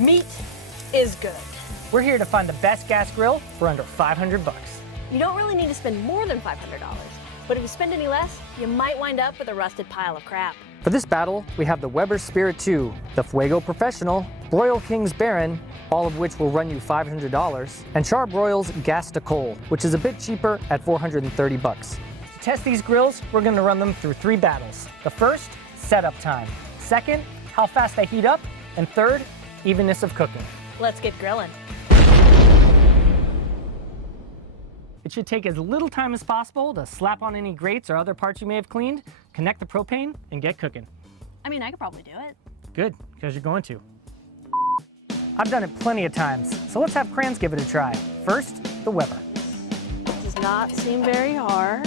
Meat is good. We're here to find the best gas grill for under 500 bucks. You don't really need to spend more than $500, but if you spend any less, you might wind up with a rusted pile of crap. For this battle, we have the Weber Spirit 2, the FUEGO Professional, Broil King's Baron, all of which will run you $500, and Charbroil's Gas to Coal, which is a bit cheaper at 430 bucks. To test these grills, we're going to run them through 3 battles. The first, setup time. Second, how fast they heat up. And third, evenness of cooking. Let's get grilling. It should take as little time as possible to slap on any grates or other parts you may have cleaned, connect the propane, and get cooking. I mean, I could probably do it. Good, because you're going to. I've done it plenty of times, so let's have Crayons give it a try. First, the Weber. Does not seem very hard.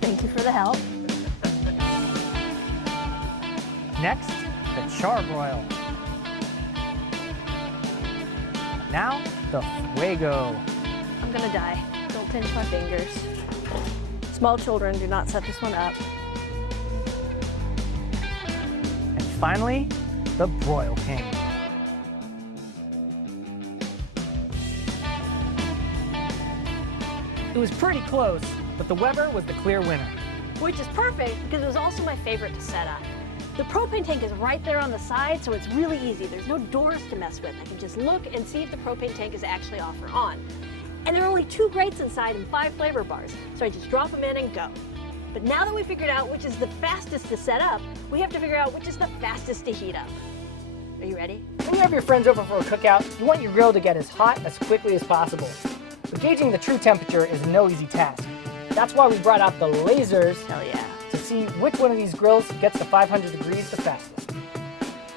Thank you for the help. Next, the Charbroil. Now, the FUEGO. I'm gonna die. Don't pinch my fingers. Small children, do not set this one up. And finally, the Broil King. It was pretty close, but the Weber was the clear winner. Which is perfect because it was also my favorite to set up. The propane tank is right there on the side, so it's really easy. There's no doors to mess with. I can just look and see if the propane tank is actually off or on. And there are only 2 grates inside and 5 flavor bars, so I just drop them in and go. But now that we figured out which is the fastest to set up, we have to figure out which is the fastest to heat up. Are you ready? When you have your friends over for a cookout, you want your grill to get as hot as quickly as possible. But gauging the true temperature is no easy task. That's why we brought out the lasers. Hell yeah. To see which one of these grills gets to 500 degrees the fastest.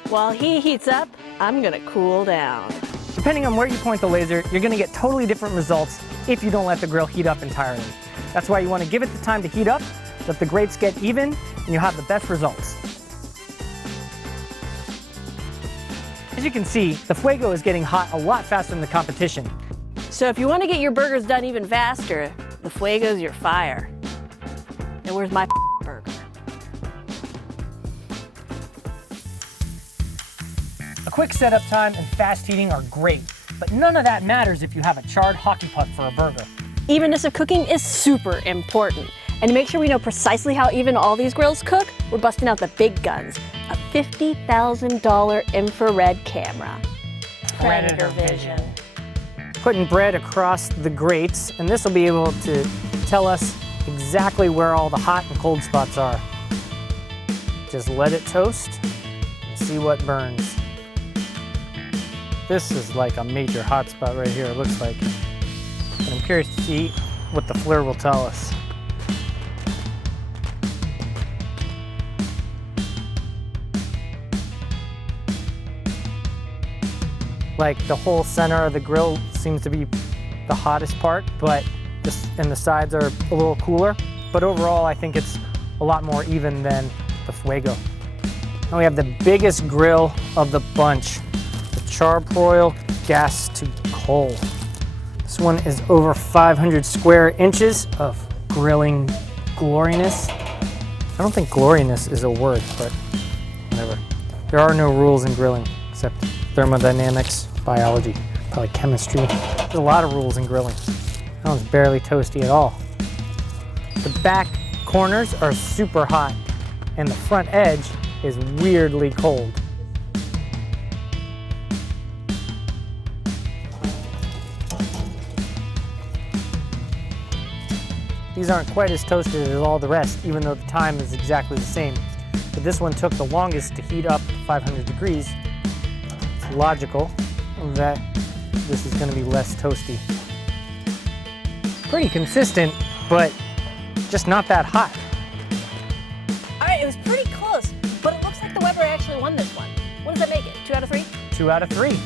While he heats up, I'm gonna cool down. Depending on where you point the laser, you're gonna get totally different results if you don't let the grill heat up entirely. That's why you wanna give it the time to heat up, let the grates get even, and you'll have the best results. As you can see, the FUEGO is getting hot a lot faster than the competition. So if you wanna get your burgers done even faster, the FUEGO's your fire. And where's my burger? A quick setup time and fast heating are great, but none of that matters if you have a charred hockey puck for a burger. Evenness of cooking is super important. And to make sure we know precisely how even all these grills cook, we're busting out the big guns. A $50,000 infrared camera. Predator vision. Putting bread across the grates, and this will be able to tell us exactly where all the hot and cold spots are. Just let it toast and see what burns. This is like a major hot spot right here, it looks like. And I'm curious to see what the FLIR will tell us. Like the whole center of the grill seems to be the hottest part, but and the sides are a little cooler. But overall, I think it's a lot more even than the FUEGO. Now we have the biggest grill of the bunch, the Charbroil Gas to Coal. This one is over 500 square inches of grilling gloriness. I don't think gloriness is a word, but whatever. There are no rules in grilling except thermodynamics, biology, probably chemistry. There's a lot of rules in grilling. That one's barely toasty at all. The back corners are super hot, and the front edge is weirdly cold. These aren't quite as toasted as all the rest, even though the time is exactly the same. But this one took the longest to heat up to 500 degrees. It's logical that this is going to be less toasty. Pretty consistent, but just not that hot. All right, it was pretty close, but it looks like the Weber actually won this one. What does that make it? 2 out of 3? 2 out of 3.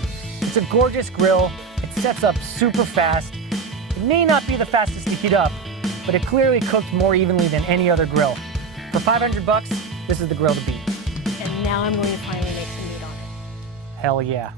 It's a gorgeous grill. It sets up super fast. It may not be the fastest to heat up, but it clearly cooked more evenly than any other grill. For 500 bucks, this is the grill to beat. And now I'm going to finally make some meat on it. Hell yeah.